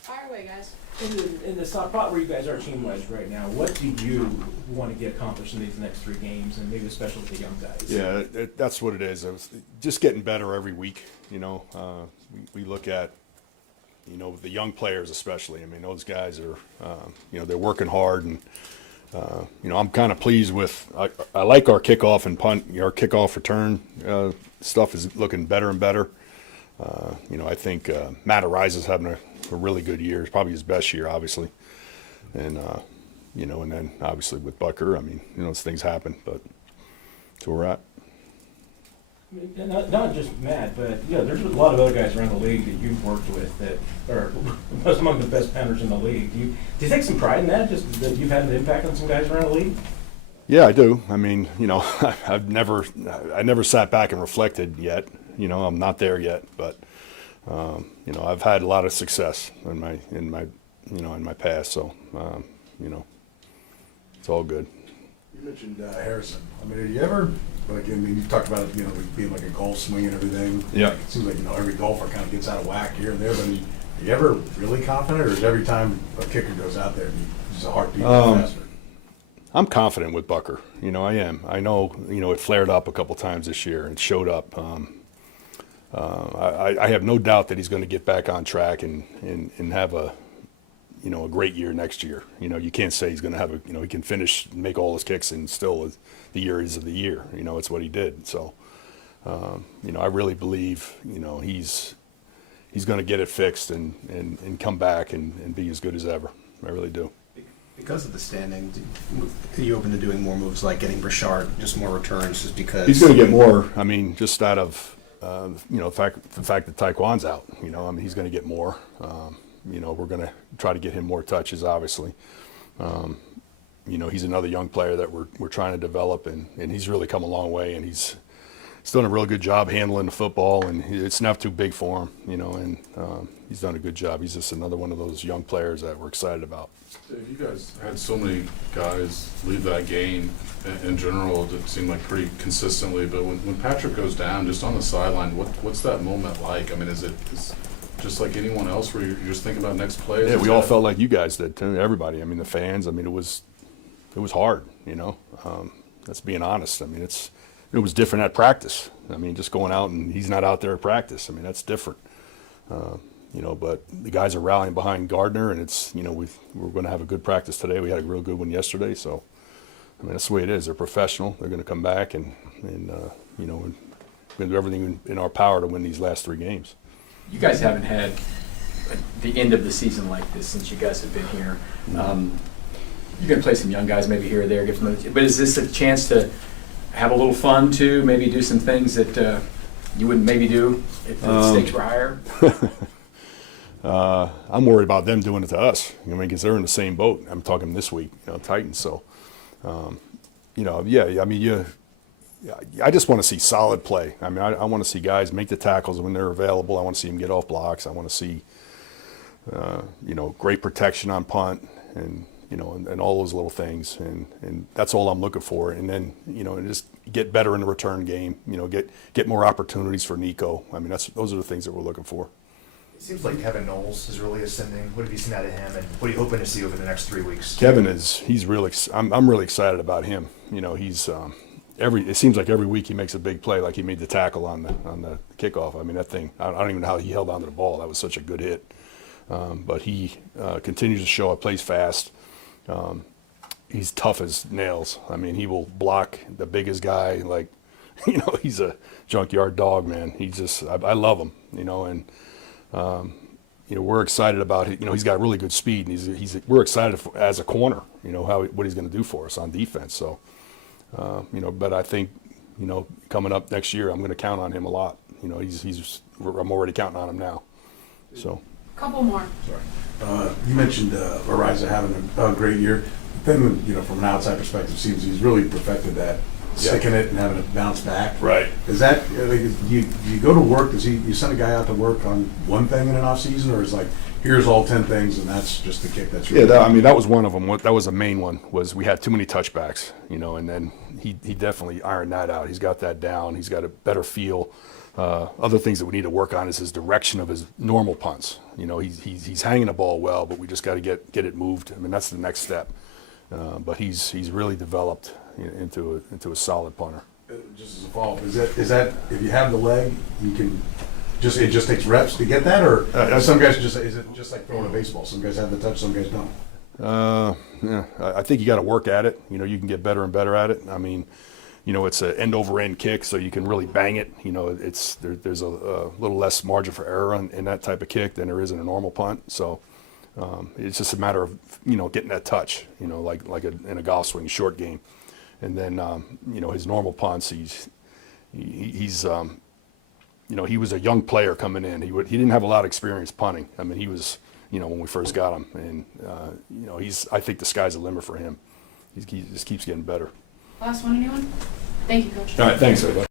Fire away, guys. In the spot where you guys are team-wise right now, what do you want to get accomplished in these next 3 games, and maybe especially with the young guys? Yeah, that's what it is. It's just getting better every week. We look at, the young players especially. I mean, those guys are, they're working hard, and I'm kind of pleased with. I like our kickoff and punt, our kickoff return stuff is looking better and better. I think Matt Arise is having a really good year. It's probably his best year, obviously. And, and then obviously with Bucker, I mean, things happen, but that's where we're at. Not just Matt, but there's a lot of other guys around the league that you've worked with that are most among the best punters in the league. Do you take some pride in that, just that you've had an impact on some guys around the league? Yeah, I do. I mean, I never sat back and reflected yet. I'm not there yet, but I've had a lot of success in my past, so it's all good. You mentioned Harrison. I mean, have you ever, you talked about it, being like a golf swing and everything. Yeah. It seems like, every golfer kind of gets out of whack here and there, but are you ever really confident, or is every time a kicker goes out there, he's a heartbeat faster? I'm confident with Bucker. I am. I know, it flared up a couple times this year and showed up. I have no doubt that he's going to get back on track and have a great year next year. You can't say he's going to have he can finish, make all his kicks, and still the year is of the year. It's what he did. So, I really believe, he's going to get it fixed and come back and be as good as ever. I really do. Because of the standing, are you open to doing more moves like getting Brashard, just more returns, just because? He's going to get more. I mean, just out of the fact that Taekwon's out. He's going to get more. We're going to try to get him more touches, obviously. He's another young player that we're trying to develop, and he's really come a long way, and he's done a real good job handling the football, and it's not too big for him, and he's done a good job. He's just another one of those young players that we're excited about. Dave, you guys had so many guys leave that game in general, it seemed like pretty consistently, but when Patrick goes down just on the sideline, what's that moment like? I mean, is just like anyone else where you're just thinking about next play? Yeah, we all felt like you guys did, too. Everybody. I mean, the fans. I mean, it was hard, That's being honest. I mean, it was different at practice. I mean, just going out and he's not out there at practice. I mean, that's different. But the guys are rallying behind Gardner, and it's, we're going to have a good practice today. We had a real good one yesterday. So, I mean, that's the way it is. They're professional. They're going to come back, and we're going to do everything in our power to win these last 3 games. You guys haven't had the end of the season like this since you guys have been here. You're going to play some young guys maybe here or there, but is this a chance to have a little fun too, maybe do some things that you wouldn't maybe do if the stakes were higher? I'm worried about them doing it to us. Because they're in the same boat. I'm talking this week, Titans. So, yeah. I mean, I just want to see solid play. I mean, I want to see guys make the tackles when they're available. I want to see them get off blocks. I want to see, great protection on punt, and and all those little things. And that's all I'm looking for. And then, and just get better in the return game. Get more opportunities for Nico. I mean, those are the things that we're looking for. It seems like Kevin Knowles is really ascending. What have you seen out of him, and what are you hoping to see over the next 3 weeks? Kevin he's really. I'm really excited about him. He's it seems like every week he makes a big play, like he made the tackle on the kickoff. I mean, that thing, I don't even know how he held onto the ball. That was such a good hit. But he continues to show up, plays fast. He's tough as nails. I mean, he will block the biggest guy. Like, he's a junkyard dog, man. I love him, and we're excited about it. He's got really good speed, and we're excited as a corner, what he's going to do for us on defense. So, but I think, coming up next year, I'm going to count on him a lot. I'm already counting on him now. So. Couple more. Sorry. You mentioned Ariza having a great year. The thing, from an outside perspective, seems he's really perfected that sticking it and having it bounce back. Right. Is that you go to work? You send a guy out to work on one thing in an off season, or is like, here's all 10 things and that's just the kick that's really that was one of them. That was the main one, was we had too many touchbacks, and then he definitely ironed that out. He's got that down. He's got a better feel. Other things that we need to work on is his direction of his normal punts. You know, he's hanging the ball well, but we just got to get it moved. I mean, that's the next step. But he's really developed into a solid punter. Just as a follow-up, is that if you have the leg, you can it just takes reps to get that, or some guys is it just like throwing a baseball? Some guys have the touch, some guys don't. Yeah, I think you got to work at it. You know, you can get better and better at it. I mean, you know, it's an end-over-end kick, so you can really bang it. You know, there's a little less margin for error in that type of kick than there is in a normal punt. So it's just a matter of, you know, getting that touch. You know, like in a golf swing, short game, and then you know, his normal punts. He's you know, he was a young player coming in. He didn't have a lot of experience punting. I mean, he was, you know, when we first got him, and you know, I think the sky's the limit for him. He just keeps getting better. Last one, anyone? Thank you, Coach. All right, thanks, everybody.